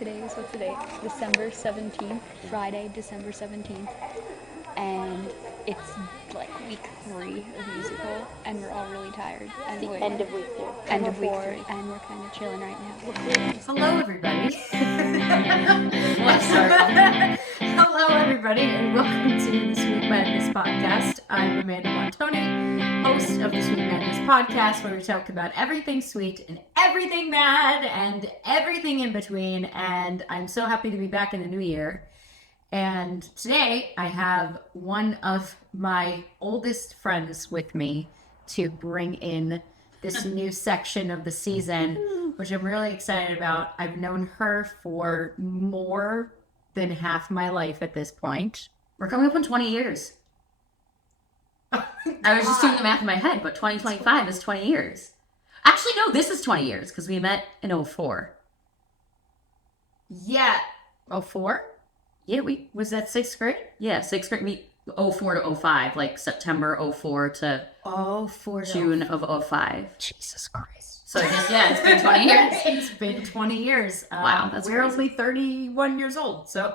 what's the date? December 17th, Friday, December 17th. And it's like week 3 of musical, and we're all really tired. And The end of week 3. End of week 3, and we're kind of chilling right now. Hello, everybody. Hello, everybody, and welcome to the Sweet Madness Podcast. I'm Amanda Montoni, host of the Sweet Madness Podcast, where we talk about everything sweet and everything mad and everything in between. And I'm so happy to be back in the new year. And today I have one of my oldest friends with me to bring in this new section of the season, which I'm really excited about. I've known her for more than half my life at this point. We're coming up on 20 years. I was just doing the math in my head, but 2025 is 20 years. Actually, no, this is 20 years because we met in 04. Yeah. 04? Yeah, Was that 6th grade? Yeah, 6th grade, we 04 to 05, like September 04 to 04 to June of 05. Jesus Christ. So it's been 20 years. It's been 20 years. Wow, that's we're crazy. only 31 years old, so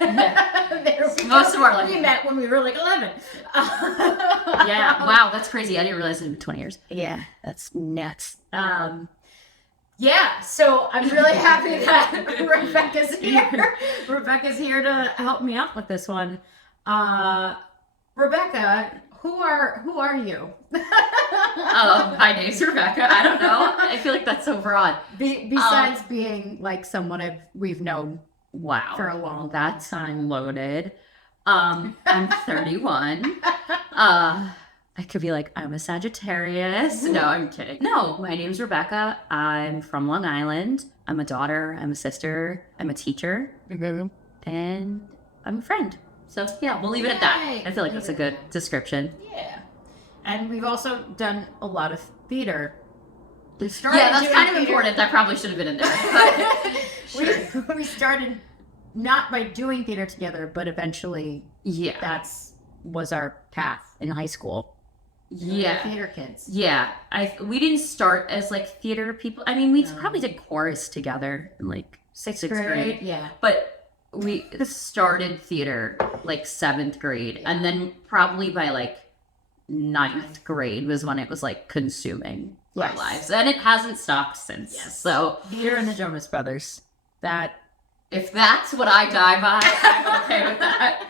Most of our life. We met when we were like 11. Yeah, wow, that's crazy. I didn't realize it had been 20 years. Yeah, that's nuts. Yeah, so I'm really happy that Rebecca's here. Rebecca's here to help me out with this one. Rebecca, who are you? My name's Rebecca. I don't know. I feel like that's so broad. Besides being like someone we've known Wow. for a long That's loaded. I'm 31. I could be like, I'm a Sagittarius. No, I'm kidding. No, my name's Rebecca. I'm from Long Island. I'm a daughter. I'm a sister. I'm a teacher. And I'm a friend. So, yeah, we'll leave it at that. Yay. I feel like that's a good description. Yeah. And we've also done a lot of theater. Yeah, that's kind of important. That probably should have been in there. But we started not by doing theater together, but eventually yeah. was our path in high school. We were theater kids. Yeah. We didn't start as like theater people. I mean, we probably did chorus together in like sixth grade. Yeah. But we started theater like 7th grade. And then probably by like 9th grade was when it was like consuming our lives. And it hasn't stopped since. Yes. So Theater and the Jonas Brothers. if that's what I die by, I'm okay with that.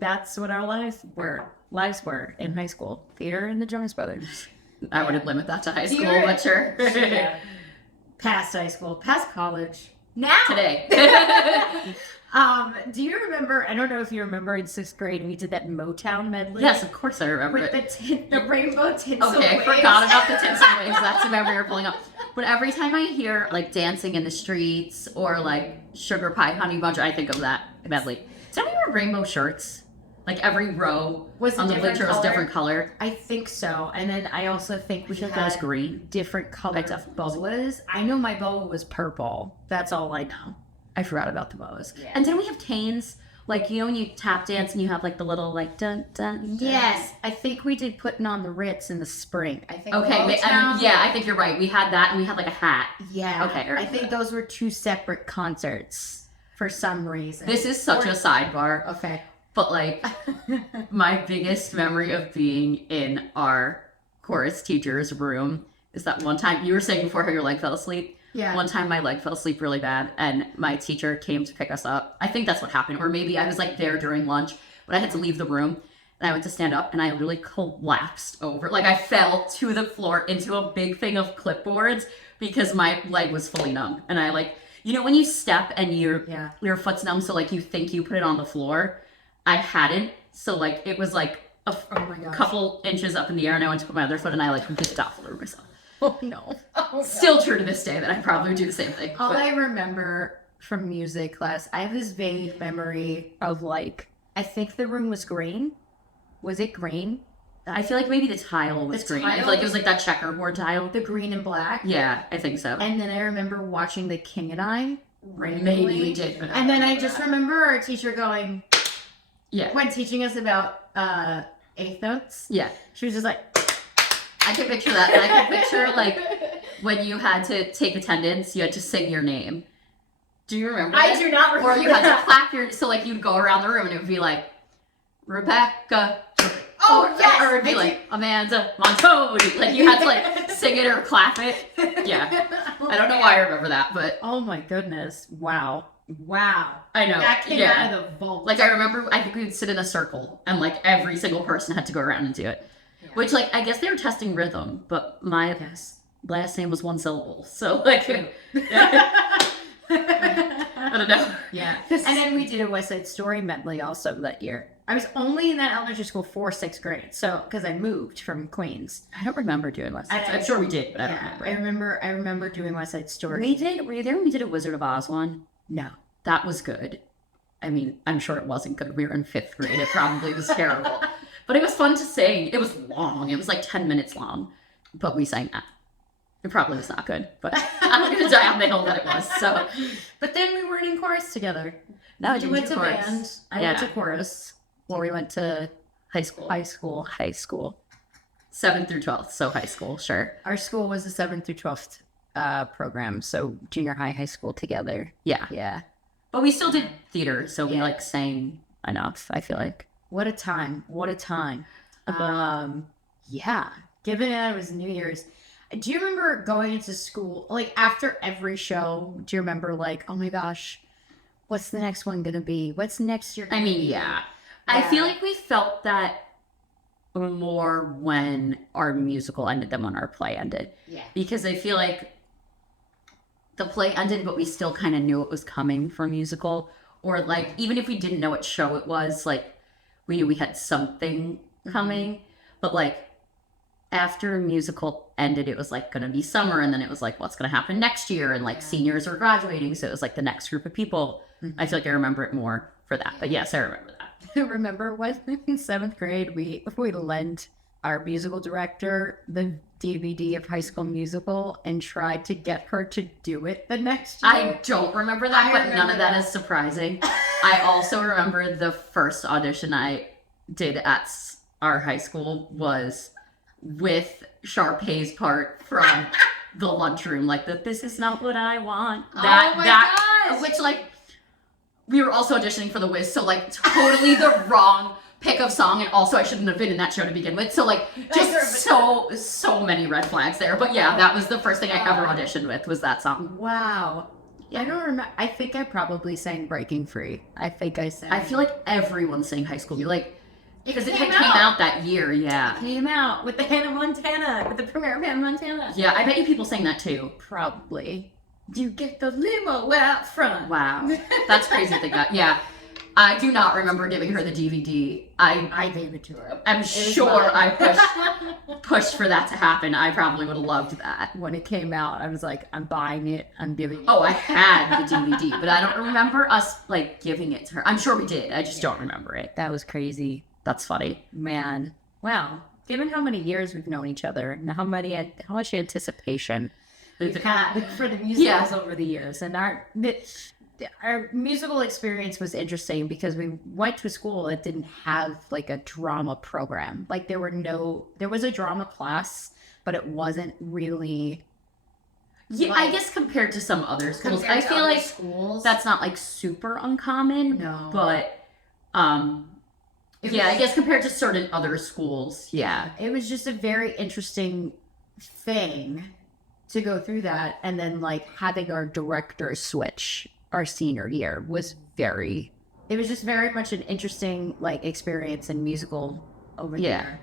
That's what our lives were in high school. Theater and the Jonas Brothers. I wouldn't limit that to high school, Theater- but sure. Yeah. Past high school, past college. Now Today. Do you remember? I don't know if you remember in 6th grade we did that Motown medley. Yes, of course I remember With it. the rainbow tinsel. Okay, I waves. forgot about the tinsel waves. That's the memory we're pulling up. But every time I hear like dancing in the streets or like sugar pie honey bunch, I think of that medley. Did we wear rainbow shirts? Like every row Was a on the different bleacher was color? different color. I think so. And then I also think we That had was green. different colored boas. I know my boa was purple. That's all I know. I forgot about the bows. Yeah. And didn't we have canes? Like, you know when you tap dance and you have like the little like dun dun dun? Yes, I think we did Putting on the Ritz in the spring. I think. Okay, Motown- yeah, I think you're right. We had that and we had like a hat. Yeah. Okay, I I remember think those were 2 separate concerts for some reason. This is such a sidebar. Okay. But like my biggest memory of being in our chorus teacher's room is that one time you were saying before how your leg fell asleep. Yeah. One time my leg fell asleep really bad and my teacher came to pick us up. I think that's what happened. Or maybe I was like there during lunch, but I had to leave the room and I went to stand up and I literally collapsed over. Like I fell to the floor into a big thing of clipboards because my leg was fully numb. And I like, you know, when you step and your foot's numb, so like you think you put it on the floor. I hadn't. So like it was like a couple inches up in the air and I went to put my other foot and I like just toppled over myself. Oh no. Still true to this day that I probably would do the same thing. All but- I remember from music class, I have this vague memory of like, I think the room was green. Was it green? I feel like maybe the tile was green. I feel like it was like that checkerboard tile. The green and black. Yeah, I think so. And then I remember watching The King and I. Maybe we did. And then I just remember our teacher going, Yeah. when teaching us about eighth notes. Yeah. She was just like, I can picture that. And I can picture like when you had to take attendance, you had to sing your name. Do you remember I that? do not remember. Or you had to clap your, so like you'd go around the room and it would be like, Rebecca. Oh, yes! Or it'd be like, Amanda Montoni. Like you had to like sing it or clap it. Yeah. I don't know why I remember that, but. Oh my goodness. Wow. I know. That came out of the vault. Like I remember, I think we would sit in a circle and like every single person had to go around and do it. Yeah. Which like, I guess they were testing rhythm, but my last name was one syllable. So like, I don't know. Yeah. And then we did a West Side Story medley also that year. I was only in that elementary school for 6th grade, so because I moved from Queens. I don't remember doing West Side. I'm sure we did, but I don't remember. I remember doing West Side Story. We did. Were you there when we did a Wizard of Oz one? No. That was good. I mean, I'm sure it wasn't good. We were in 5th grade. It probably was terrible. But it was fun to sing. It was long. It was like 10 minutes long. But we sang that. It probably was not good. But I'm going to die on the hill that it was. So. But then we weren't in chorus together. No, you went to chorus. band. I went to chorus. Well, we went to high school. 7th through 12th. So high school, sure. Our school was a 7th through 12th program. So junior high school together. Yeah. Yeah. But we still did theater, so we like sang enough, I feel like. What a time. Yeah. Given it was New Year's. Do you remember going into school, like after every show, do you remember like, oh my gosh, what's the next one gonna be? What's next year? I mean, yeah. I feel like we felt that more when our musical ended than when our play ended. Yeah. Because I feel like the play ended, but we still kind of knew it was coming for musical. Or like, even if we didn't know what show it was, like, we knew we had something coming. But like, after a musical ended, it was like going to be summer. And then it was like, what's going to happen next year? And like, seniors were graduating. So it was like the next group of people. I feel like I remember it more for that. But yes, I remember that. Remember when in 7th grade, we lent our musical director the DVD of High School Musical and tried to get her to do it the next year? I don't remember that, but none of that is surprising. I also remember the first audition I did at our high school was with Sharpay's part from the lunchroom, like the "This is not what I want." Gosh! Which like we were also auditioning for The Wiz, so like totally the wrong pick of song, and also I shouldn't have been in that show to begin with. So like just so many red flags there. But yeah, that was the first thing I ever auditioned with was that song. Wow. I don't remember. I think I probably sang "Breaking Free." I think I sang. I feel like everyone sang High School Musical, like because it came out that year. Yeah, it came out with the Hannah Montana, with the premiere of Hannah Montana. Yeah, I bet you people sang that too. Probably. You get the limo out front. Wow, that's crazy to think that. Yeah, I do not remember giving her the DVD. I gave it to her. I'm sure I pushed for that to happen. I probably would have loved that. When it came out, I was like, I'm buying it. I'm giving it. Oh, I had the DVD, but I don't remember us like giving it to her. I'm sure we did. I just don't remember it. That was crazy. That's funny. Man. Wow. Given how many years we've known each other and how much anticipation we've had for the musicals over the years. And our musical experience was interesting because we went to a school that didn't have like a drama program. Like there was a drama class, but it wasn't really. Yeah, I guess compared to some other schools, I feel like that's not like super uncommon. No. But, I guess compared to certain other schools, yeah. It was just a very interesting thing to go through that. And then like having our director switch our senior year was it was just very much an interesting like experience in musical over there.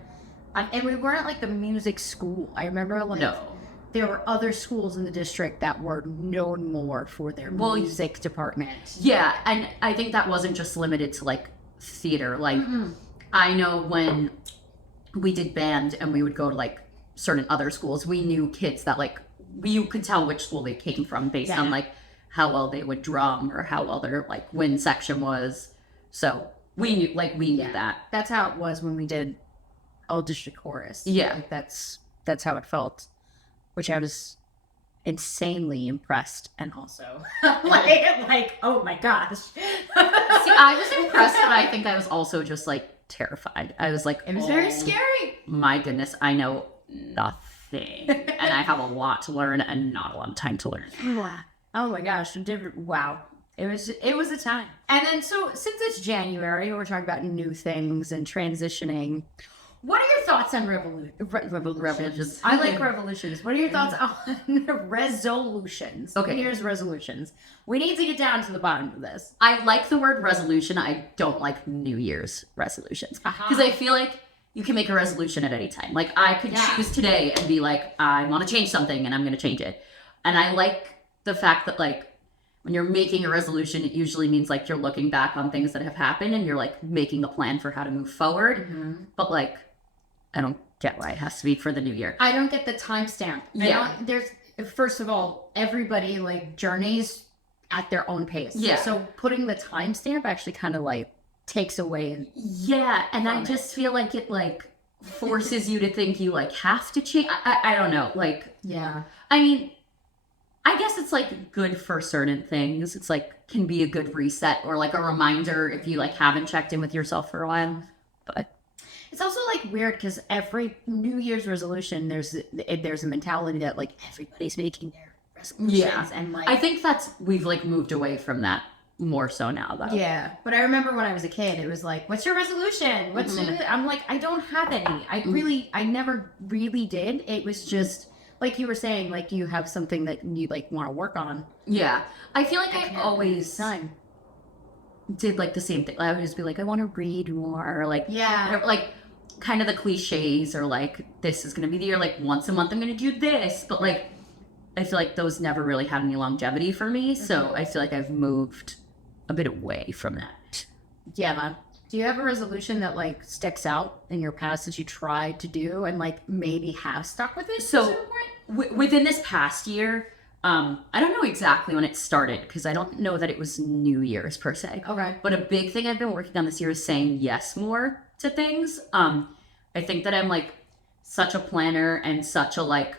And we weren't like the music school. I remember like there were other schools in the district that were known more for their music department. Yeah, and I think that wasn't just limited to like theater. Like I know when we did band and we would go to like certain other schools, we knew kids that like you could tell which school they came from based on like how well they would drum or how well their like wind section was. So we knew that. That's how it was when we did all district chorus. Yeah, like, that's how it felt, which I was insanely impressed and also like oh my gosh. See, I was impressed, but I think I was also just like terrified. I was like, it was very scary. My goodness, I know nothing. and I have a lot to learn and not a lot of time to learn. Oh my gosh, wow. It was a time. And then so since it's January, we're talking about new things and transitioning. What are your thoughts on revolutions? I like revolutions. What are your thoughts on resolutions? Okay. Here's resolutions. We need to get down to the bottom of this. I like the word resolution. I don't like New Year's resolutions. Because I feel like you can make a resolution at any time. Like, I could choose today and be like, I want to change something and I'm going to change it. And I like the fact that, like, when you're making a resolution, it usually means, like, you're looking back on things that have happened and you're, like, making a plan for how to move forward. But, like, I don't get why it has to be for the new year. I don't get the timestamp. First of all, everybody, like, journeys at their own pace. Yeah. So putting the timestamp actually kind of, like, takes away. Yeah, and I just feel like it, like, forces you to think you, like, have to change. I don't know. Like, yeah. I mean, I guess it's, like, good for certain things. It's, like, can be a good reset or, like, a reminder if you, like, haven't checked in with yourself for a while. But it's also, like, weird because every New Year's resolution, there's a mentality that, like, everybody's making their resolutions. Yeah. And, like, I think we've, like, moved away from that more so now, though. Yeah. But I remember when I was a kid, it was like, what's your resolution? I'm like, I don't have any. I never really did. It was just, like you were saying, like, you have something that you, like, want to work on. Yeah. I feel like I always did, like, the same thing. I would just be like, I want to read more, or, like, like, kind of the cliches, or, like, this is going to be the year, like, once a month I'm going to do this. But, like, I feel like those never really had any longevity for me. So I feel like I've moved a bit away from that. Yeah, man. Do you have a resolution that, like, sticks out in your past that you tried to do and, like, maybe have stuck with it? So within this past year, I don't know exactly when it started because I don't know that it was New Year's per se. Okay. But a big thing I've been working on this year is saying yes more to things. I think that I'm, like, such a planner and such a, like,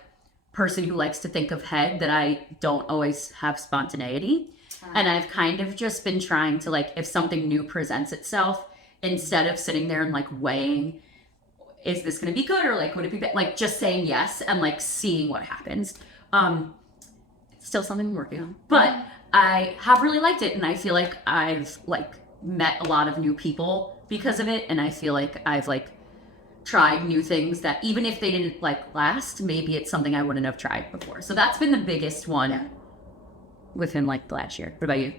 person who likes to think ahead that I don't always have spontaneity. And I've kind of just been trying to, like, if something new presents itself, instead of sitting there and, like, weighing, is this going to be good or, like, would it be bad? Like, just saying yes and, like, seeing what happens. It's still something I'm working on. But I have really liked it. And I feel like I've, like, met a lot of new people because of it. And I feel like I've, like, tried new things that even if they didn't, like, last, maybe it's something I wouldn't have tried before. So that's been the biggest one within, like, the last year. What about you?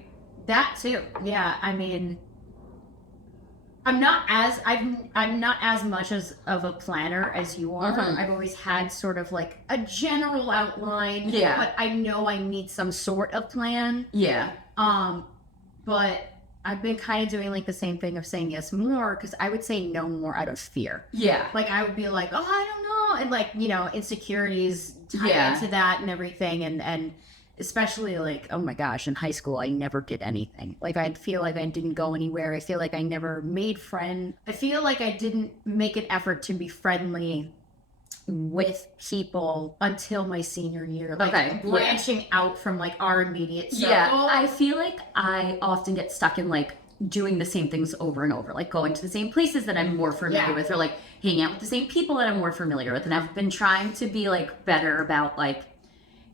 That too. Yeah. I mean, I'm not as much of a planner as you are. I've always had sort of, like, a general outline. Yeah. But I know I need some sort of plan. Yeah. But I've been kind of doing, like, the same thing of saying yes more because I would say no more out of fear. Yeah. Like, I would be like, oh, I don't know. And, like, you know, insecurities tie into that and everything. And especially, like, oh my gosh, in high school, I never did anything. Like, I feel like I didn't go anywhere. I feel like I never made friends. I feel like I didn't make an effort to be friendly with people until my senior year. Like, branching out from, like, our immediate circle. Yeah, I feel like I often get stuck in, like, doing the same things over and over, like going to the same places that I'm more familiar with, or, like, hanging out with the same people that I'm more familiar with. And I've been trying to be, like, better about, like,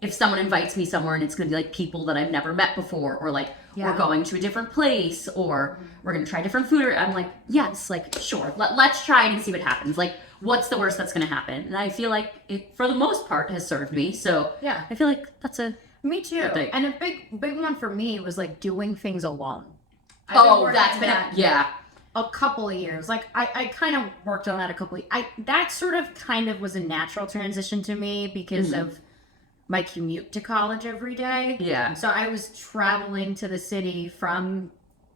if someone invites me somewhere and it's going to be, like, people that I've never met before, or, like, we're going to a different place, or we're going to try different food, or I'm like, yes, like, sure, let's try it and see what happens. Like, what's the worst that's going to happen? And I feel like it, for the most part, has served me. So yeah, I feel like that's a me too. thing. And a big one for me was, like, doing things alone. That's been a couple of years. Like, I kind of worked on that a couple of that sort of kind of was a natural transition to me because of my commute to college every day. Yeah. So I was traveling to the city from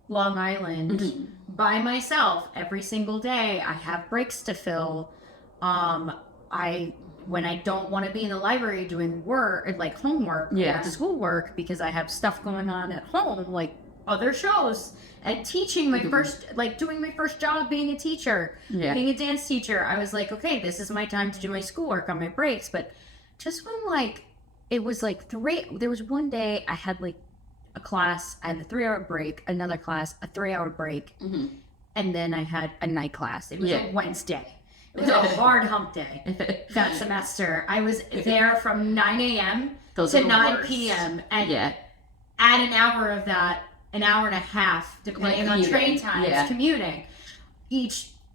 Long Island by myself every single day. I have breaks to fill. When I don't want to be in the library doing work, like homework, schoolwork, because I have stuff going on at home, like other shows and teaching my first, like doing my first job being a teacher, being a dance teacher. I was like, okay, this is my time to do my schoolwork on my breaks. But just when, like, it was like there was one day I had, like, a class, I had a 3-hour break, another class, a 3-hour break, and then I had a night class. It was a Wednesday. It was a hard hump day that semester. I was there from 9 a.m. to 9 p.m. and Yeah. add an hour of that, an hour and a half, depending on train times, commuting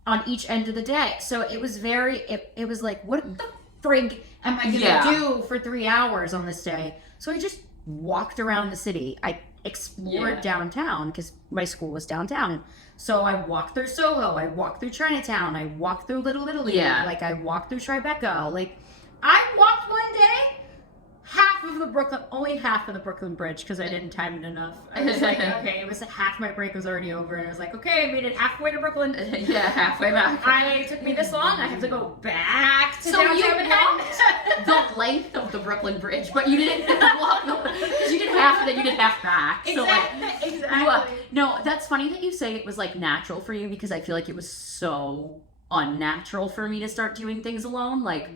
on each end of the day. So it was it was like, what the frig am I gonna do for 3 hours on this day? So I just walked around the city. I explored downtown because my school was downtown. So I walked through Soho, I walked through Chinatown, I walked through Little Italy, like I walked through Tribeca. Like I walked one day only half of the Brooklyn Bridge because I didn't time it enough. I was like, okay, it was half my break was already over, and I was like, okay, I made it halfway to Brooklyn. Halfway back. It took me this long. I have to go back to downtown Manhattan. The length of the Brooklyn Bridge, but you didn't walk because you did half and then you did half back. Exactly. So no, that's funny that you say it was like natural for you because I feel like it was so unnatural for me to start doing things alone. Like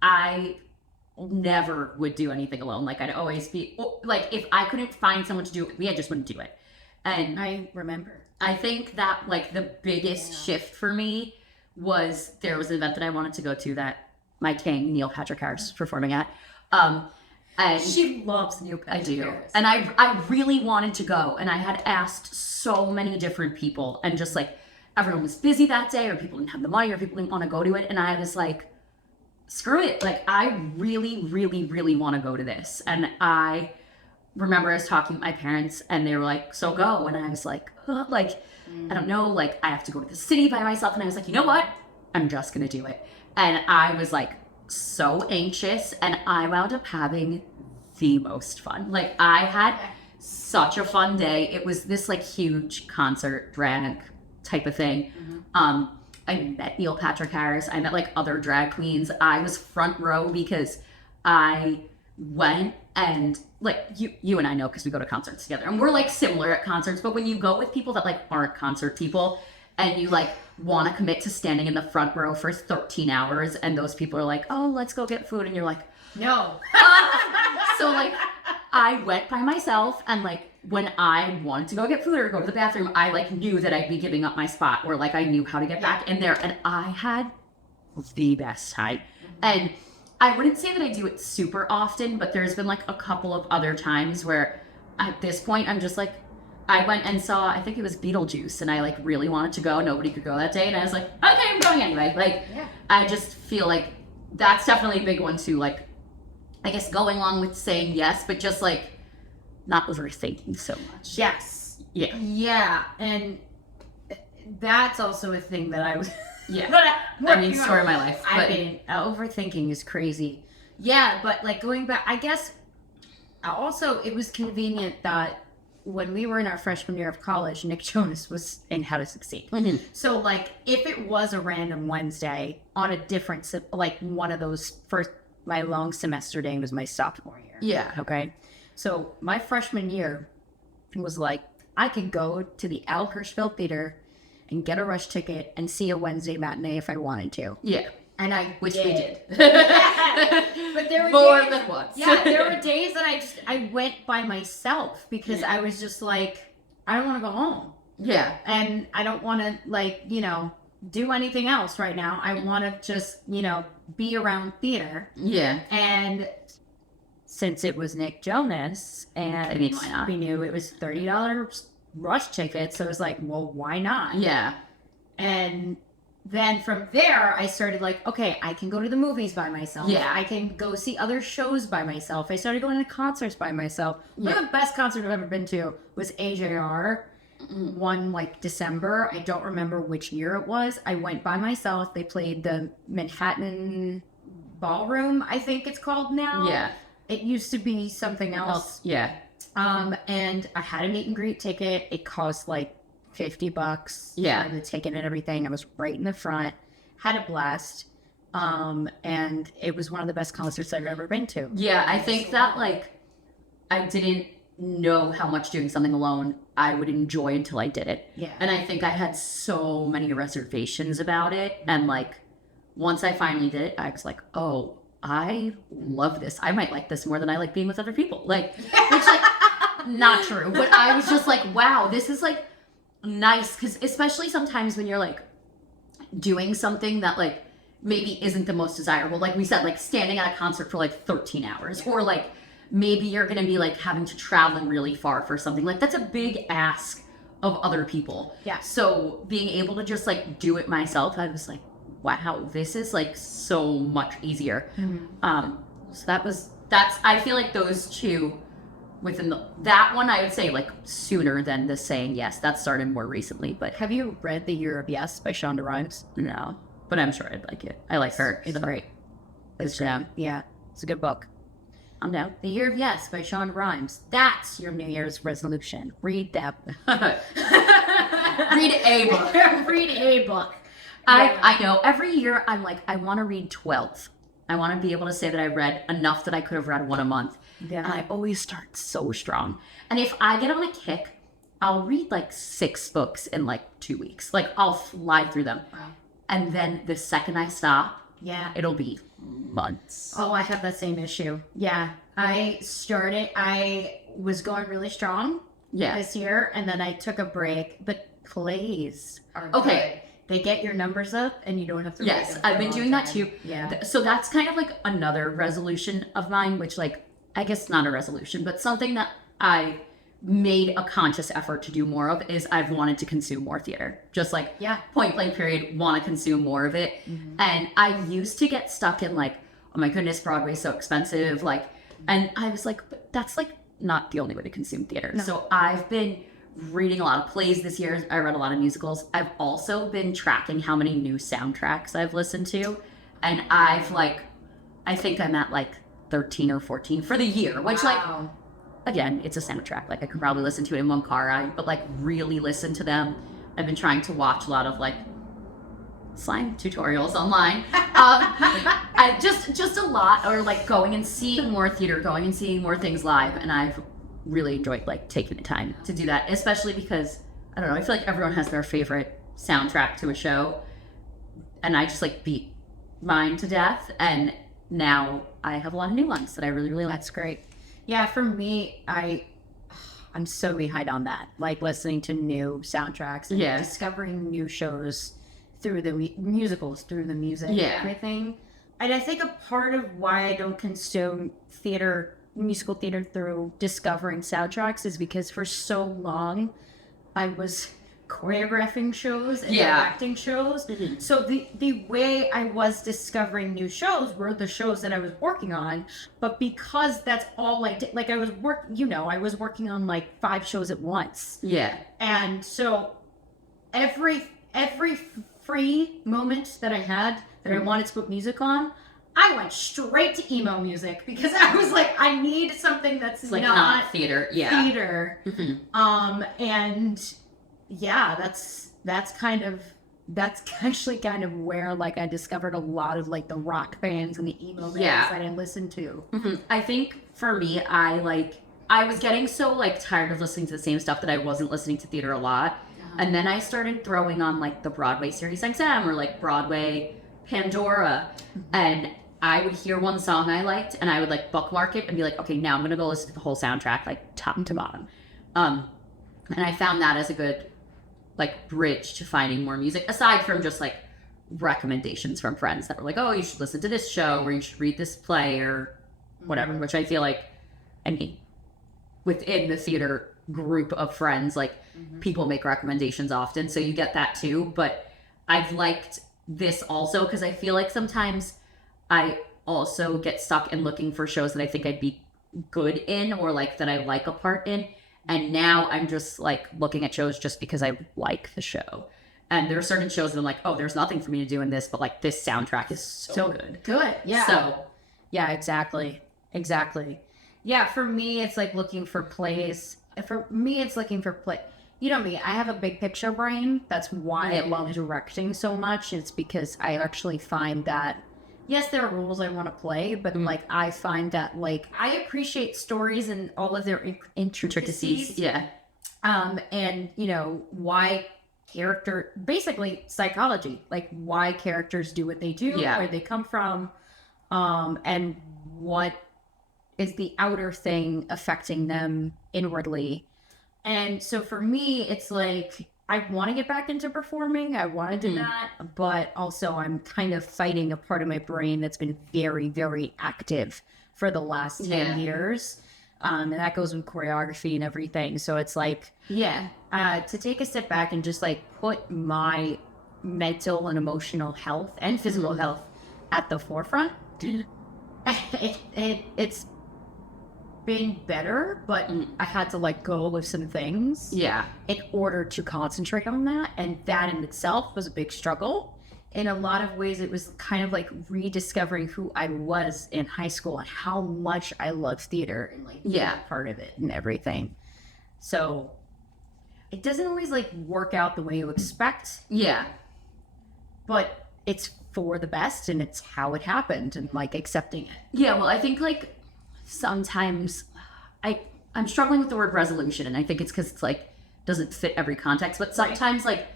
I never would do anything alone. Like I'd always be like, if I couldn't find someone to do it, I just wouldn't do it. And I remember. I think that like the biggest shift for me was there was an event that I wanted to go to that my king Neil Patrick Harris is performing at. And she loves Neil Patrick Harris. And I really wanted to go, and I had asked so many different people, and just like everyone was busy that day, or people didn't have the money, or people didn't want to go to it, and I was like, screw it. Like, I really, really, really want to go to this. And I remember I was talking to my parents, and they were like, so go. And I was like, I don't know. Like, I have to go to the city by myself. And I was like, you know what? I'm just going to do it. And I was like so anxious, and I wound up having the most fun. Like, I had such a fun day. It was this like huge concert, drag type of thing. I met Neil Patrick Harris. I met like other drag queens. I was front row because I went, and like you and I know because we go to concerts together, and we're like similar at concerts, but when you go with people that like aren't concert people and you like want to commit to standing in the front row for 13 hours and those people are like, oh, let's go get food, and you're like, no. So like I went by myself, and like when I wanted to go get food or go to the bathroom, I like knew that I'd be giving up my spot, or like I knew how to get back in there, and I had the best time. And I wouldn't say that I do it super often, but there's been like a couple of other times where at this point I'm just like, I went and saw, I think it was Beetlejuice, and I like really wanted to go. Nobody could go that day, and I was like, okay, I'm going anyway. Like, I just feel like that's definitely a big one too. Like, I guess going along with saying yes, but just like not overthinking so much. Yes. Yeah. Yeah, and that's also a thing that I was. I mean, story of my life. I mean, overthinking is crazy. Yeah, but like going back, I guess also it was convenient that when we were in our freshman year of college, Nick Jonas was in How to Succeed. So like if it was a random Wednesday on a different, like one of those my long semester day was my sophomore year. Yeah. Okay. So my freshman year was like, I could go to the Al Hirschfeld Theater and get a rush ticket and see a Wednesday matinee if I wanted to. Yeah. And we did. But there were more days, than once. there were days that I went by myself because I was just like, I don't want to go home. Yeah. And I don't want to like, do anything else right now. I want to just, be around theater. Yeah. And since it was Nick Jonas, and I mean, why not? We knew it was $30 rush tickets, so it was like, well, why not? Yeah. And then from there, I started like, okay, I can go to the movies by myself. Yeah. I can go see other shows by myself. I started going to concerts by myself. One of the best concerts I've ever been to was AJR. One like December. I don't remember which year it was. I went by myself. They played the Manhattan Ballroom, I think it's called now. Yeah. It used to be something else. Yeah. And I had a meet and greet ticket. It cost like $50. Yeah. The ticket and everything. I was right in the front. Had a blast. And it was one of the best concerts I've ever been to. Yeah, I think that like I didn't know how much doing something alone I would enjoy until I did it. Yeah. And I think I had so many reservations about it, and like once I finally did it, I was like, oh, I love this. I might like this more than I like being with other people. Like, which like not true, but I was just like, wow, this is like nice, because especially sometimes when you're like doing something that like maybe isn't the most desirable. Like we said, like standing at a concert for like 13 hours, or like maybe you're going to be like having to travel really far for something. Like that's a big ask of other people. Yeah. So being able to just like do it myself, I was like, wow, this is like so much easier. So that's, I feel like those two within that one, I would say like sooner than the saying yes. That started more recently, but Have you read The Year of Yes by Shonda Rhimes? no, but I'm sure I'd like it. I like her. It's great. It's down. Yeah, it's a good book. I'm down. The Year of Yes by Shonda Rhimes. That's your New Year's resolution. Read that. Read a book. Read a book. I know. Every year I'm like, I want to read 12. I want to be able to say that I read enough that I could have read one a month. Yeah. And I always start so strong. And if I get on a kick, I'll read like 6 books in like 2 weeks. Like I'll fly through them. Wow. And then the second I stop, Yeah. it'll be months. Oh, I have that same issue. Yeah. I was going really strong Yeah. this year, and then I took a break. But plays are Okay. good. They get your numbers up, and you don't have to read Yes, them for I've a been long doing that time. too. Yeah. So that's kind of like another resolution of mine, which like, I guess not a resolution, but something that I made a conscious effort to do more of is I've wanted to consume more theater. Just like Yeah. point blank period, want to consume more of it. And I used to get stuck in like, oh my goodness, Broadway's so expensive. Like, and I was like, but that's like not the only way to consume theater. No. So I've been reading a lot of plays this year. I read a lot of musicals. I've also been tracking how many new soundtracks I've listened to. And I've like, I think I'm at like 13 or 14 for the year, which like, Wow. again, it's a soundtrack. Like I could probably listen to it in one car ride, but like really listen to them. I've been trying to watch a lot of like slime tutorials online. I just a lot, or like going and seeing more theater, going and seeing more things live, and I've really enjoyed like taking the time to do that, especially because I don't know, I feel like everyone has their favorite soundtrack to a show, and I just like beat mine to death, and now I have a lot of new ones that I really like. That's great. Yeah, for me, I'm so behind on that. Like listening to new soundtracks and Yeah. discovering new shows through the musicals, through the music, Yeah. and everything. And I think a part of why I don't consume musical theater through discovering soundtracks is because for so long I was choreographing shows and Yeah. directing shows. Mhm. So the way I was discovering new shows were the shows that I was working on, but because that's all I did, like I was working on like 5 shows at once. Yeah. And so every free moment that I had that I wanted to put music on, I went straight to emo music because I was like, I need something that's It's like not theater. Yeah. theater. Mhm. And yeah, that's actually kind of where like I discovered a lot of like the rock bands and the emo bands Yeah. that I listened to. Mhm. I think for me, I was getting so like tired of listening to the same stuff that I wasn't listening to theater a lot. And then I started throwing on like the Broadway Series XM or like Broadway Pandora. And I would hear one song I liked and I would like bookmark it and be like, okay, now I'm going to go listen to the whole soundtrack, like top to bottom. And I found that as a good like bridge to finding more music, aside from just like recommendations from friends that were like, oh, you should listen to this show or you should read this play or whatever, which I feel like, I mean, within the theater group of friends, like people make recommendations often, so you get that too. But I've liked this also because I feel like sometimes I also get stuck in looking for shows that I think I'd be good in or like that I like a part in, and now I'm just like looking at shows just because I like the show. And there are certain shows that I'm like, oh, there's nothing for me to do in this, but like this soundtrack is so good. Good. Yeah. So Yeah, exactly. Yeah, for me, it's like looking for plays. For me, it's looking for play. You know me, I have a big picture brain. That's why I love directing so much. It's because I actually find that, yes, there are rules I want to play, but like I find that like I appreciate stories and all of their intricacies. yeah. And you know why basically psychology, like why characters do what they do, Yeah. where they come from, and what is the outer thing affecting them inwardly. And so for me, it's like I want to get back into performing. I want to do that, but also I'm kind of fighting a part of my brain that's been very, very active for the last 10 years. And that goes with choreography and everything. So it's like, to take a step back and just like put my mental and emotional health and physical health at the forefront. It's been better, but I had to let go of some things in order to concentrate on that, and that in itself was a big struggle. In a lot of ways, it was kind of like rediscovering who I was in high school and how much I loved theater and like being part of it and everything. So it doesn't always like work out the way you expect, but it's for the best and it's how it happened, and like accepting it. Well, I think like sometimes I'm struggling with the word resolution, and I think it's because it's like doesn't fit every context, but sometimes like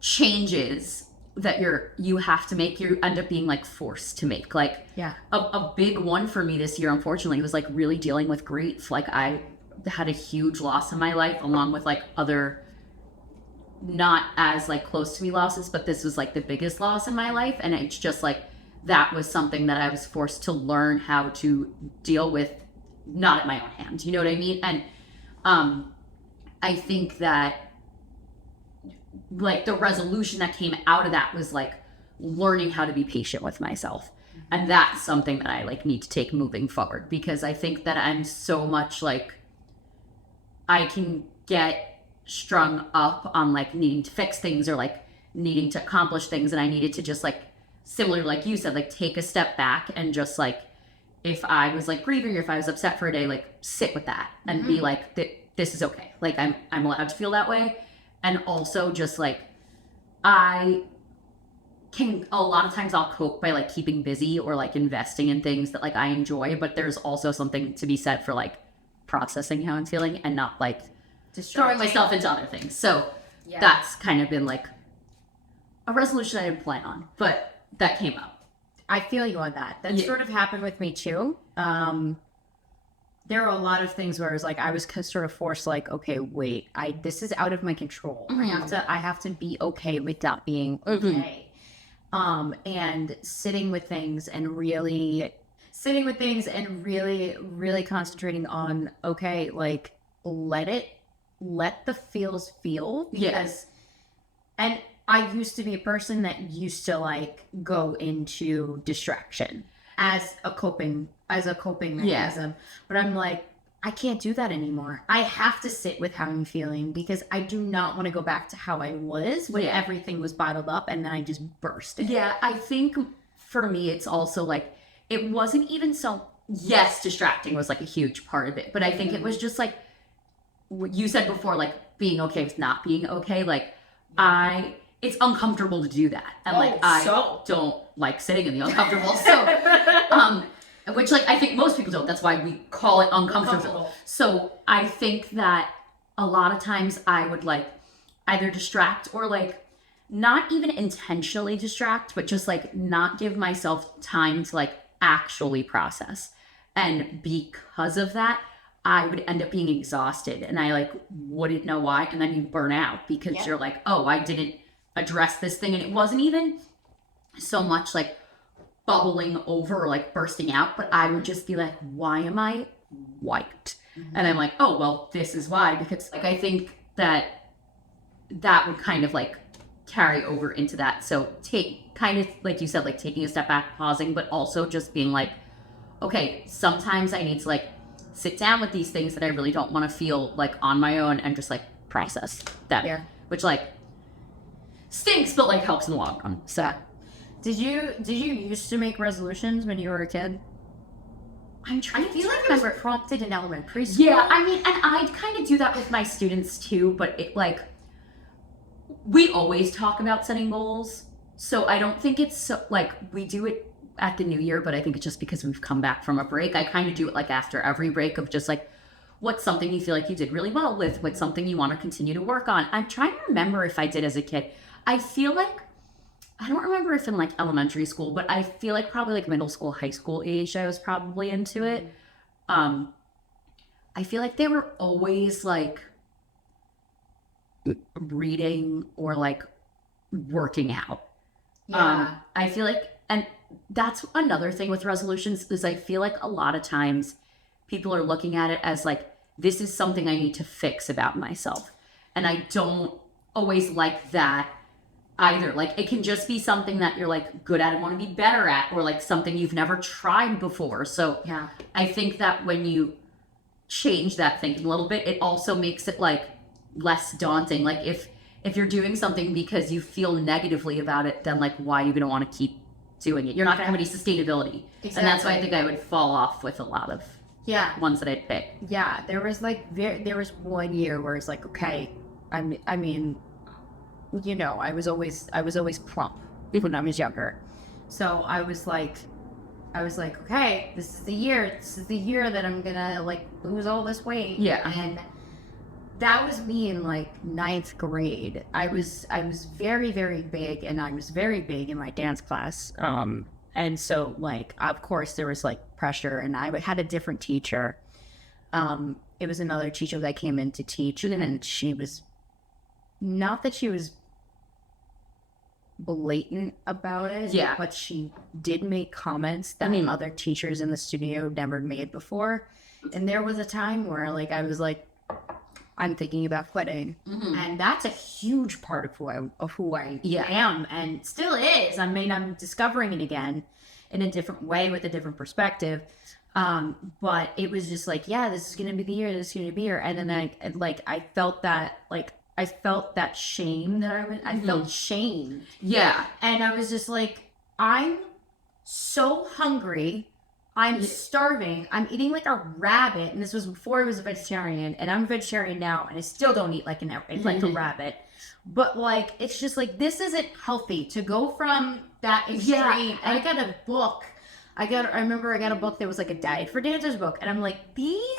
changes that you have to make, you end up being like forced to make. Like a big one for me this year, unfortunately, was like really dealing with grief. Like I had a huge loss in my life, along with like other not as like close to me losses, but this was like the biggest loss in my life. And it's just like that was something that I was forced to learn how to deal with, not at my own hand, you know what I mean? And I think that like the resolution that came out of that was like learning how to be patient with myself. And that's something that I like need to take moving forward, because I think that I'm so much like I can get strung up on like needing to fix things or like needing to accomplish things, and I needed to just like, similar like you said, like take a step back and just like, if I was like grieving or if I was upset for a day, like sit with that and be like, this is okay. Like I'm allowed to feel that way. And also just like, I can, a lot of times I'll cope by like keeping busy or like investing in things that like I enjoy, but there's also something to be said for like processing how I'm feeling and not like throwing myself into other things. So that's kind of been like a resolution I didn't plan on, but that came up. I feel you on that. That sort of happened with me too. There are a lot of things where it's like I was sort of forced, like, okay, wait, this is out of my control. I have to be okay with not being okay. And sitting with things and really concentrating on, okay, like let the feels feel, because and I used to be a person that used to like go into distraction as a coping mechanism. But I'm like, I can't do that anymore. I have to sit with how I'm feeling, because I do not want to go back to how I was when everything was bottled up and then I just burst it. I think for me it's also like, it wasn't even so, distracting was like a huge part of it, but I think it was just like what you said before, like being okay with not being okay. Like it's uncomfortable to do that, and like I don't like sitting in the uncomfortable. So which like I think most people don't. That's why we call it uncomfortable. So I think that a lot of times I would like either distract or like not even intentionally distract, but just like not give myself time to like actually process. And because of that, I would end up being exhausted, and I like wouldn't know why. And then you burn out because you're like, oh, I didn't address this thing. And it wasn't even so much like bubbling over or like bursting out, but I would just be like, why am I wiped? And I'm like, oh, well, this is why. Because like I think that would kind of like carry over into that. So kind of like you said, like taking a step back, pausing, but also just being like, okay, sometimes I need to like sit down with these things that I really don't want to feel like on my own and just like process them, which like stinks, but like helps in the long run. So did you used to make resolutions when you were a kid? I feel like it was prompted in elementary school. Yeah, I mean, and I kind of do that with my students too, but it like, we always talk about setting goals. So I don't think it's so like we do it at the new year, but I think it's just because we've come back from a break. I kind of do it like after every break of just like, what's something you feel like you did really well with? What's something you want to continue to work on? I'm trying to remember if I did as a kid. I feel like, I don't remember if in like elementary school, but I feel like probably like middle school, high school age, I was probably into it. I feel like they were always like reading or like working out. Yeah. I feel like, and that's another thing with resolutions is I feel like a lot of times people are looking at it as like, this is something I need to fix about myself. And I don't always like that either. Like it can just be something that you're like good at and want to be better at, or like something you've never tried before. So Yeah. I think that when you change that thinking a little bit, it also makes it like less daunting. Like if you're doing something because you feel negatively about it, then like why are you gonna want to keep doing it? You're not gonna have any sustainability. Exactly. And that's why I think I would fall off with a lot of ones that I'd pick. Yeah, there was like there was one year where it's like, okay, I mean, you know, I was always plump when I was younger, so I was like, okay, this is the year that I'm gonna like lose all this weight. Yeah. And that was me in like 9th grade. I was very, very big, and I was very big in my dance class. And so like, of course there was like pressure, and I had a different teacher. It was another teacher that came in to teach, and she was, not that she was blatant about it, Yeah. but she did make comments that other teachers in the studio never made before. And there was a time where like I was like, I'm thinking about quitting, and that's a huge part of who I am, and still is. I mean, I'm discovering it again in a different way with a different perspective. But it was just like, yeah, this is gonna be the year. This is gonna be here. And then I felt that shame that I felt shame. Yeah. And I was just like, I'm so hungry. I'm starving. I'm eating like a rabbit. And this was before I was a vegetarian. And I'm a vegetarian now. And I still don't eat like a rabbit. But like, it's just like, this isn't healthy to go from that extreme. Yeah. And I got a book. I remember I got a book that was like a diet for dancers book. And I'm like, these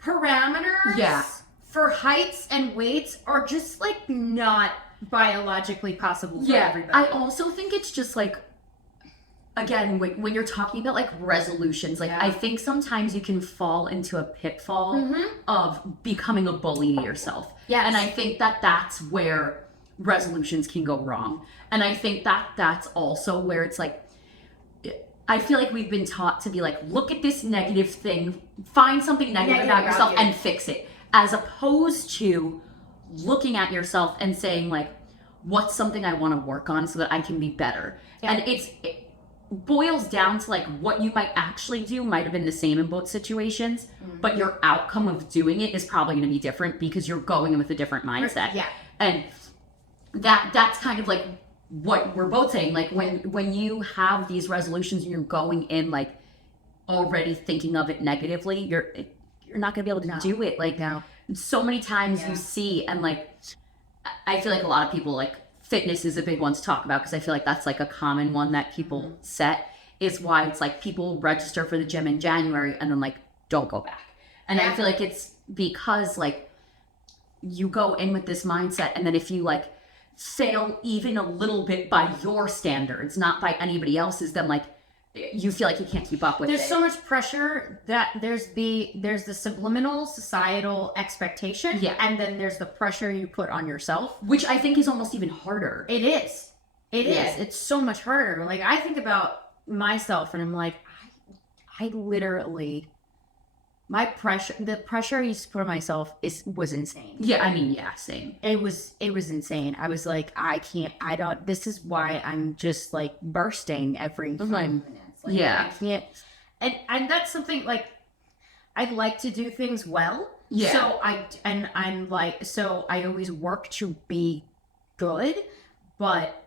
parameters for heights and weights are just like not biologically possible for everybody. I also think it's just like, again, when you're talking about like resolutions, like I think sometimes you can fall into a pitfall of becoming a bully to yourself. Yes. And I think that that's where resolutions can go wrong. And I think that that's also where it's like, I feel like we've been taught to be like, look at this negative thing, find something negative about yourself and fix it, as opposed to looking at yourself and saying like, what's something I want to work on so that I can be better. And it boils down to like what you might actually do might have been the same in both situations, but your outcome of doing it is probably going to be different because you're going in with a different mindset. Yeah. And that's kind of like what we're both saying. Like when you have these resolutions and you're going in like already thinking of it negatively, you're not going to be able to do it. Like so many times you see, and like I feel like a lot of people like fitness is a big one to talk about because I feel like that's like a common one that people set, is why it's like people register for the gym in January and then like don't go back. And I feel like it's because like you go in with this mindset, and then if you like fail even a little bit by your standards, not by anybody else's, then like you feel like you can't keep up with There's it. so much pressure that there's the subliminal societal expectation, and then there's the pressure you put on yourself, which I think is almost even harder. It is. It's so much harder. Like I think about myself and I'm like, I literally, the pressure I used to put on myself was insane. Yeah, I mean, same. It was insane. I was like, this is why I'm just like bursting every 5 minutes. Like, I can't, and that's something like, I'd like to do things well. Yeah. So I always work to be good, but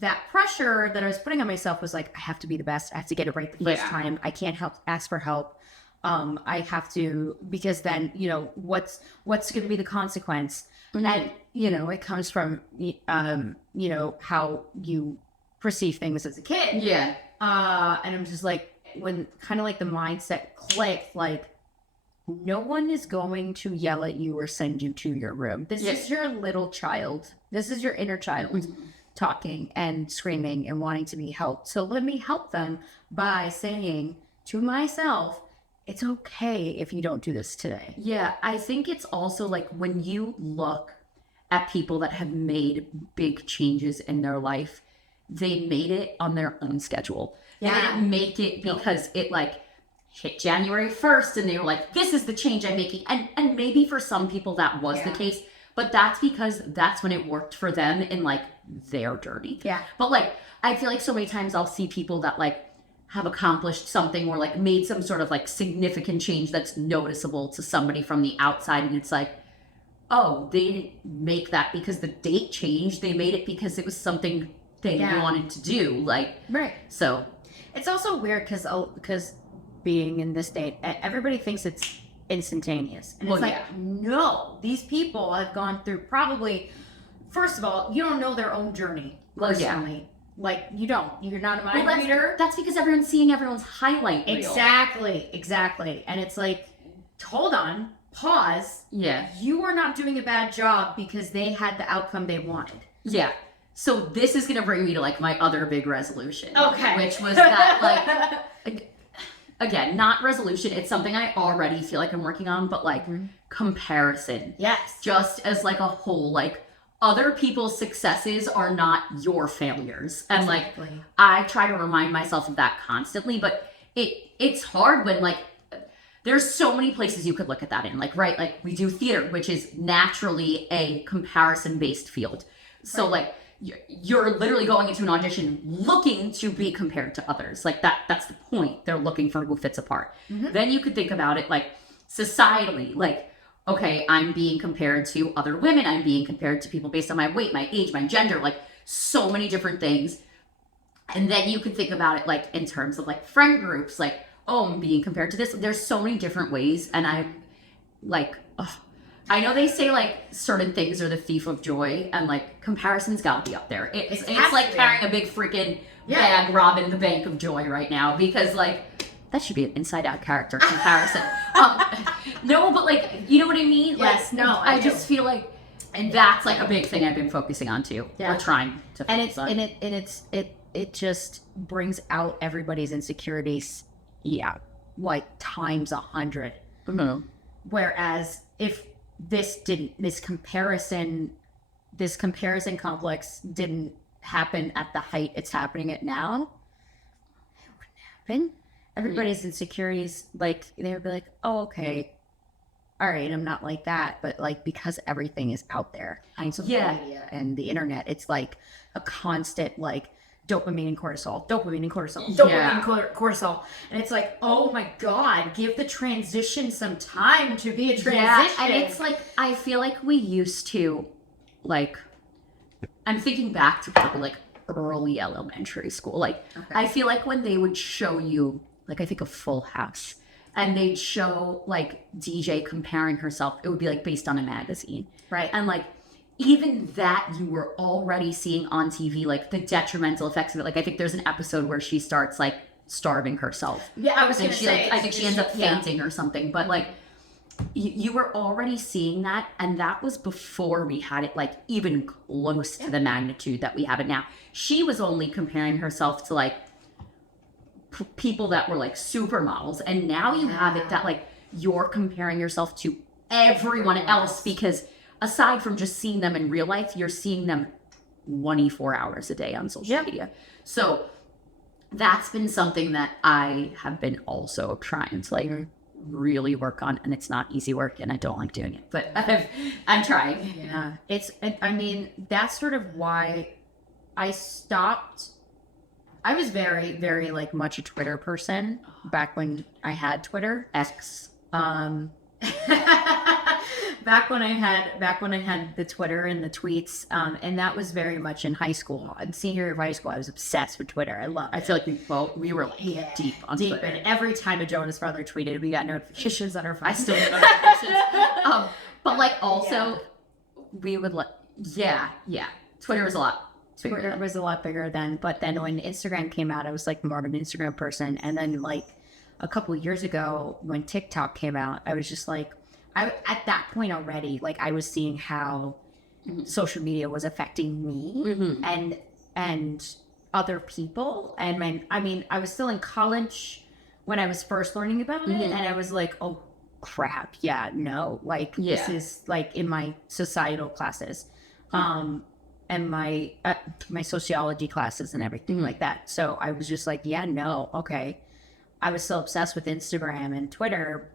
that pressure that I was putting on myself was like, I have to be the best. I have to get it right the first time. I can't ask for help. I have to, because then, you know, what's going to be the consequence? And, you know, it comes from, you know, how you perceive things as a kid. Yeah. And I'm just like, when kind of like the mindset clicked, like, no one is going to yell at you or send you to your room. This is your little child. This is your inner child talking and screaming and wanting to be helped. So let me help them by saying to myself, it's okay if you don't do this today. Yeah, I think it's also like when you look at people that have made big changes in their life, they made it on their own schedule. They didn't make it because it like hit January 1st and they were like, this is the change I'm making. And maybe for some people that was the case, but that's because that's when it worked for them in like their journey. Yeah. But like, I feel like so many times I'll see people that like have accomplished something or like made some sort of like significant change that's noticeable to somebody from the outside. And it's like, oh, they didn't make that because the date changed. They made it because it was something they wanted to do. Like, right. So It's also weird because being in this state, everybody thinks it's instantaneous. And it's no, these people have gone through probably, first of all, you don't know their own journey personally. Like, you don't. You're not a mind reader. That's because everyone's seeing everyone's highlight reel. Exactly. And it's like, hold on, pause. Yeah. You are not doing a bad job because they had the outcome they wanted. Yeah. So this is going to bring me to like my other big resolution. Okay. Which was that like, again, not resolution. It's something I already feel like I'm working on, but like comparison. Yes. Just as like a whole, like, other people's successes are not your failures. And like, I try to remind myself of that constantly, but it's hard when like, there's so many places you could look at that in, like, right? Like we do theater, which is naturally a comparison based field. So like you're literally going into an audition looking to be compared to others. Like that's the point. They're looking for who fits apart. Then you could think about it like societally, like, okay, I'm being compared to other women. I'm being compared to people based on my weight, my age, my gender, like so many different things. And then you could think about it like in terms of like friend groups, like, oh, I'm being compared to this. There's so many different ways. And I like, I know they say like certain things are the thief of joy and like comparison's gotta be up there. It's like carrying a big freaking bag robbing the bank of joy right now because like, that should be an Inside Out character comparison. No, but like, you know what I mean? Yes, like, no, I just feel like, and that's like a big thing I've been focusing on too. Yeah. Or trying to focus on. It just brings out everybody's insecurities. Yeah, like times 100. No. Whereas if this comparison complex didn't happen at the height it's happening at now, it wouldn't happen. Everybody's insecurities, like, they would be like, oh, okay, all right, I'm not like that. But like, because everything is out there on social media and the internet, it's like a constant like dopamine and cortisol. And it's like, oh my God, give the transition some time to be a transition. Yeah, and it's like, I feel like we used to, like, I'm thinking back to probably like early elementary school. Like, I feel like when they would show you, like, I think of Full House, and they'd show like DJ comparing herself, it would be like based on a magazine. Right. And like, even that you were already seeing on TV, like the detrimental effects of it. Like, I think there's an episode where she starts like starving herself. Yeah, I was going to say. Like, I think she ends up fainting or something. But like, you were already seeing that, and that was before we had it like even close to the magnitude that we have it now. She was only comparing herself to like people that were like supermodels, and now you have it that like you're comparing yourself to everyone else because aside from just seeing them in real life, you're seeing them 24 hours a day on social media. So that's been something that I have been also trying to like really work on, and it's not easy work, and I don't like doing it, but I'm trying. Yeah, I mean, that's sort of why I stopped. I was very, very like much a Twitter person back when I had Twitter. X. Back when I had the Twitter and the tweets, and that was very much in high school. In senior year of high school, I was obsessed with Twitter. I feel like we were like deep on Twitter. And every time a Jonas Brother tweeted, we got notifications on our phone. I still get notifications. But like also, we would like, Twitter was a lot. Twitter was a lot bigger then, but then when Instagram came out, I was like more of an Instagram person. And then like a couple of years ago when TikTok came out, I was just like, at that point already, like I was seeing how social media was affecting me and other people. And I mean, I was still in college when I was first learning about it, and I was like, oh crap, yeah, no, like this is like in my societal classes, and my sociology classes and everything like that. So I was just like, yeah, no, okay. I was so obsessed with Instagram and Twitter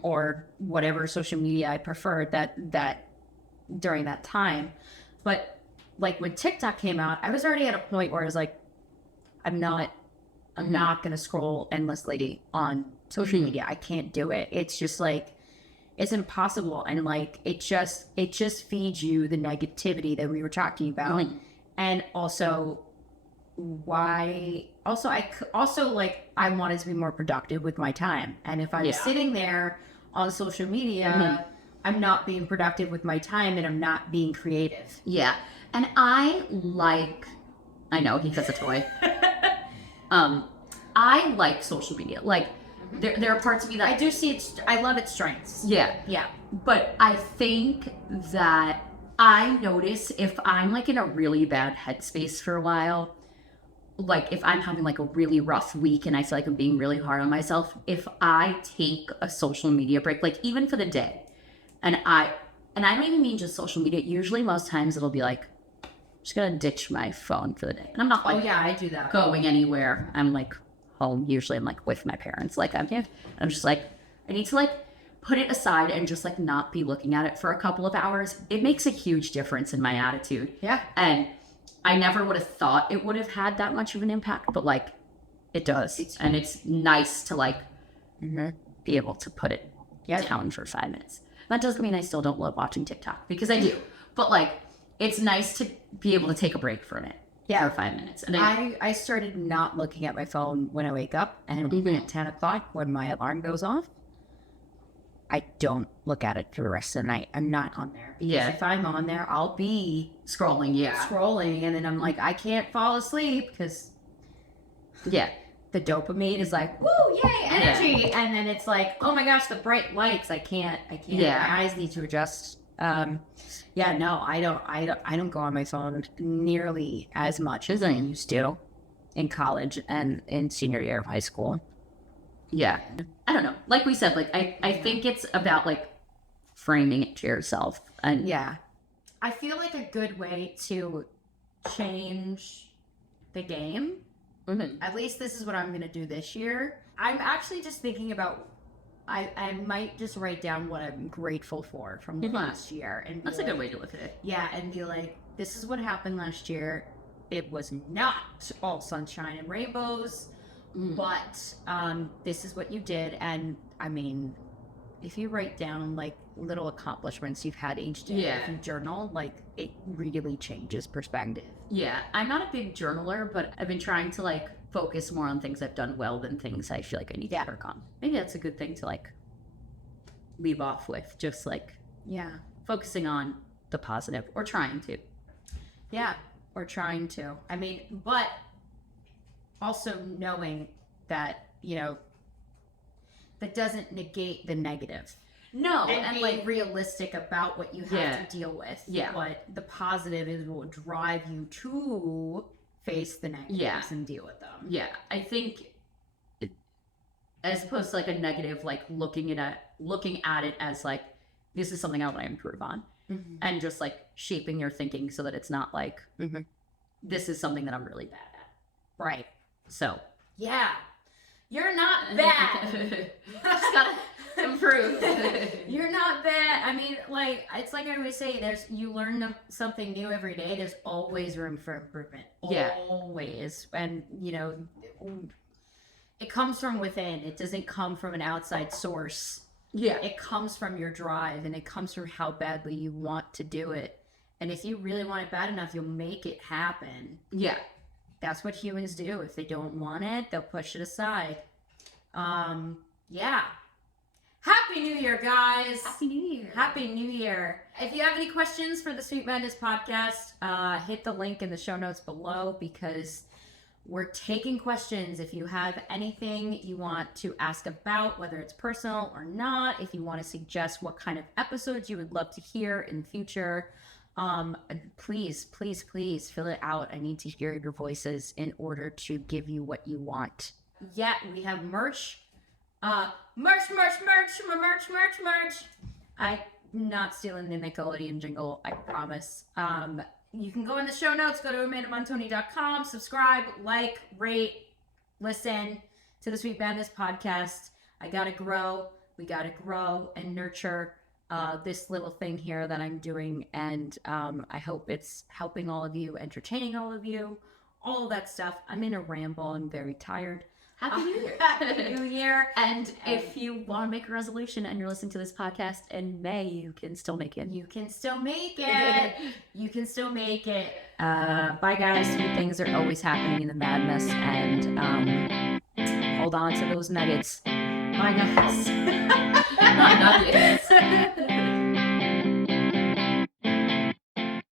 or whatever social media I preferred that during that time. But like when TikTok came out, I was already at a point where I was like, I'm not going to scroll endlessly on social media. I can't do it. It's just like, it's impossible. And like, it just feeds you the negativity that we were talking about. And also I wanted to be more productive with my time. And if I'm sitting there on social media, I'm not being productive with my time and I'm not being creative. Yeah. And I know he has a toy. I like social media. Like, there are parts of me that I do see I love its strengths. Yeah. But I think that I notice if I'm like in a really bad headspace for a while, like if I'm having like a really rough week and I feel like I'm being really hard on myself, if I take a social media break, like even for the day, and I don't even mean just social media, usually most times it'll be like, I'm just gonna ditch my phone for the day. And I'm not like, I do that. Going anywhere. I'm like home. Usually I'm like with my parents. Like I'm just like, I need to like put it aside and just like not be looking at it for a couple of hours. It makes a huge difference in my attitude. Yeah. And I never would have thought it would have had that much of an impact, but like it does. And it's nice to like be able to put it down for 5 minutes. That doesn't mean I still don't love watching TikTok, because I do. But like, it's nice to be able to take a break from it. Yeah, for 5 minutes. And I started not looking at my phone when I wake up, and even at 10 o'clock when my alarm goes off, I don't look at it for the rest of the night. I'm not on there. Because if I'm on there, I'll be scrolling, and then I'm like, I can't fall asleep because the dopamine is like, woo, yay, energy, and then it's like, oh my gosh, the bright lights. I can't. My eyes need to adjust. I don't go on my phone nearly as much as I used to in college and in senior year of high school. Yeah. I don't know. Like we said, like I think it's about like framing it to yourself. And I feel like a good way to change the game, at least this is what I'm going to do this year. I'm actually just thinking about, I might just write down what I'm grateful for from last year. And that's like, a good way to look at it. Yeah, and be like, this is what happened last year. It was not all sunshine and rainbows, but this is what you did. And I mean, if you write down like little accomplishments you've had each day, if you journal, like it really changes perspective. Yeah, I'm not a big journaler, but I've been trying to like focus more on things I've done well than things I feel like I need to work on. Maybe that's a good thing to like leave off with, just like focusing on the positive, or trying to. Yeah, or trying to. I mean, but also knowing that, you know, that doesn't negate the negative. No, and being like realistic about what you have to deal with. Yeah. But the positive is what will drive you to face the negatives and deal with them. Yeah, I think as opposed to like a negative, like looking at it as like, this is something I want to improve on, and just like shaping your thinking so that it's not like, this is something that I'm really bad at. Right. So. Yeah. You're not bad. Just gotta improve. You're not bad. I mean, like, it's like I always say, you learn something new every day. There's always room for improvement. Yeah. Always. And, you know, it comes from within. It doesn't come from an outside source. Yeah. It comes from your drive, and it comes from how badly you want to do it. And if you really want it bad enough, you'll make it happen. Yeah. That's what humans do. If they don't want it, they'll push it aside. Yeah. Happy New Year, guys. Happy New Year. Happy New Year. If you have any questions for the Sweet Madness podcast, hit the link in the show notes below, because we're taking questions. If you have anything you want to ask about, whether it's personal or not, if you want to suggest what kind of episodes you would love to hear in the future, please fill it out. I need to hear your voices in order to give you what you want. Yeah, we have merch Merch. I'm not stealing the Nickelodeon jingle, I promise. You can go in the show notes, go to amandamontoni.com, subscribe, like, rate, listen to the Sweet Madness podcast. We gotta grow and nurture this little thing here that I'm doing, and I hope it's helping all of you, entertaining all of you, all of that stuff. I'm in a ramble. I'm very tired. Happy New Year. Happy New Year. And if you want to make a resolution and you're listening to this podcast in May, you can still make it. You can still make it. You can still make it. Bye, guys. Sweet things are always happening in the madness, and hold on to those nuggets. Bye, guys. Nuggets.